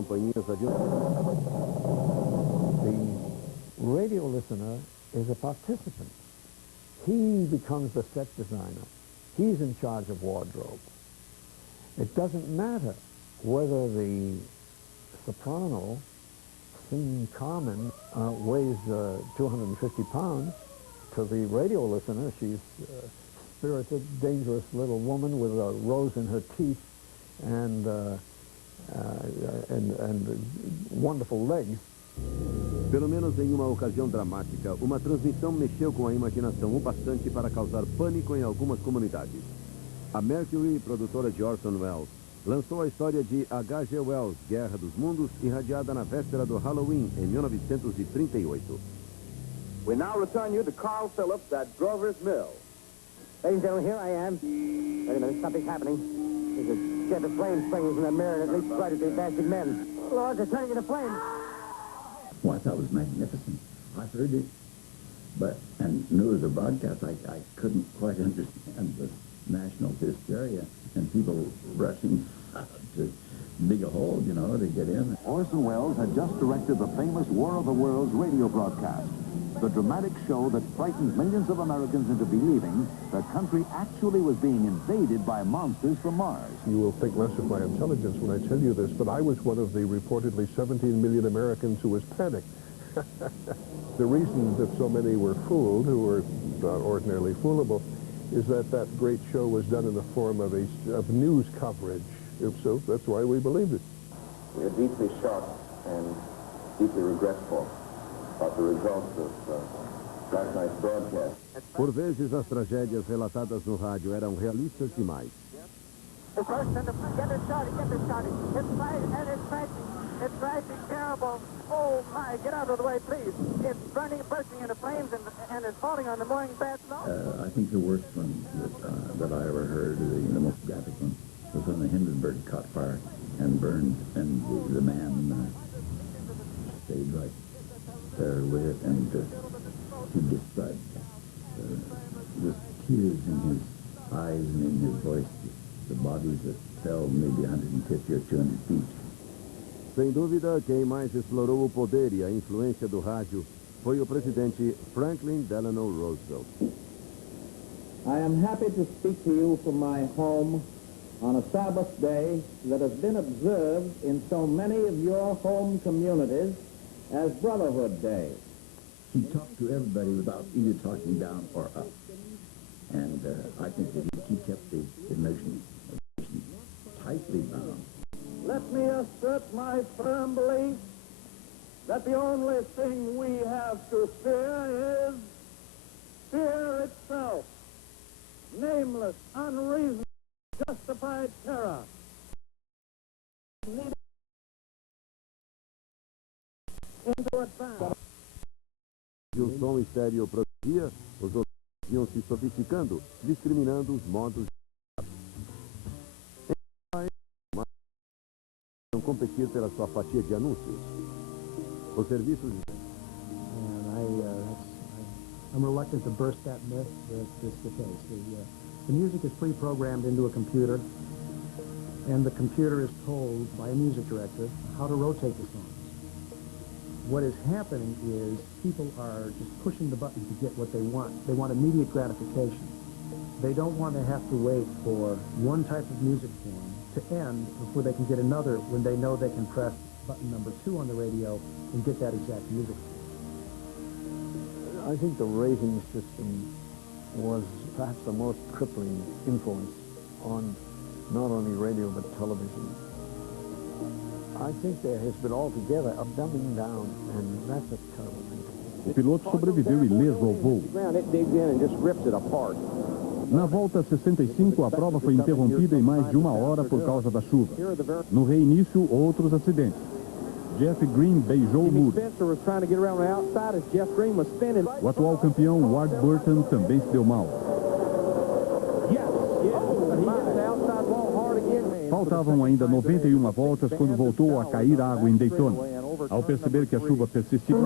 companhias haviam... The radio listener is a participant. He becomes the set designer. He's in charge of wardrobe. It doesn't matter whether the soprano singing Carmen weighs 250 pounds. To the radio listener, she's spirited, dangerous little woman with a rose in her teeth and wonderful legs. Pelo menos em uma ocasião dramática, uma transmissão mexeu com a imaginação o bastante para causar pânico em algumas comunidades. A Mercury, produtora de Orson Welles, lançou a história de H.G. Wells, Guerra dos Mundos, irradiada na véspera do Halloween, em 1938. We now return you to Carl Phillips at Grover's Mill. Ladies and gentlemen, here I am. Wait a minute, something's happening. There's a jet of flame springs in the mirror and at least right at the advancing men. Lord, they're turning into flames. Well, I thought it was magnificent. I heard it, and knew the broadcast. I couldn't quite understand the national hysteria and people rushing to dig a hole, you know, to get in. Orson Welles had just directed the famous War of the Worlds radio broadcast, the dramatic show that frightened millions of Americans into believing their country actually was being invaded by monsters from Mars. You will think less of my intelligence when I tell you this, but I was one of the reportedly 17 million Americans who was panicked. The reason that so many were fooled, who were not ordinarily foolable, is that that great show was done in the form of news coverage. So that's why we believed it. We are deeply shocked and deeply regretful about the results of last night's broadcast. Por vezes, as tragédias relatadas no rádio eram realistas demais. The first and the get it started. It's fighting and it's crashing. It's crashing terrible. Oh my, get out of the way, please. It's burning, bursting into flames and it's falling on the mooring fast. I think the worst one that I ever heard, the most graphic one, was when the Hindenburg caught fire and burned, and the man stayed right there with it, and he described with tears in his eyes and in his voice, the bodies that fell maybe 150 or 200 feet. Sem dúvida, quem mais explorou o poder e a influência do rádio foi o presidente Franklin Delano Roosevelt. I am happy to speak to you from my home on a Sabbath day that has been observed in so many of your home communities as Brotherhood Day. He talked to everybody without either talking down or up. And I think that he kept the nation tightly bound. Let me assert my firm belief that the only thing we have to fear is fear itself. Nameless, unreasonable, justified terror. Into advance. E o som estéreo produzia, os outros iam se sofisticando, discriminando os modos de competir pela sua fatia de anúncios. Os serviços... I'm reluctant to burst that myth, but it's the case. The music is pre-programmed into a computer, and the computer is told by a music director how to rotate the songs. What is happening is people are just pushing the button to get what they want. They want immediate gratification. They don't want to have to wait for one type of music form to end before they can get another when they know they can press button number 2 on the radio and get that exact music form. I think the rating system was perhaps the most crippling influence on not only radio but television. I think there has been altogether a dumbing down, and that's a terrible thing. O piloto sobreviveu ileso ao voo. Na volta 65, a prova foi interrompida em mais de 1 hora por causa da chuva. No reinício, outros acidentes. Jeff Green beijou o muro. O atual campeão, Ward Burton, também se deu mal. Faltavam ainda 91 voltas quando voltou a cair água em Daytona. Ao perceber que a chuva persistia...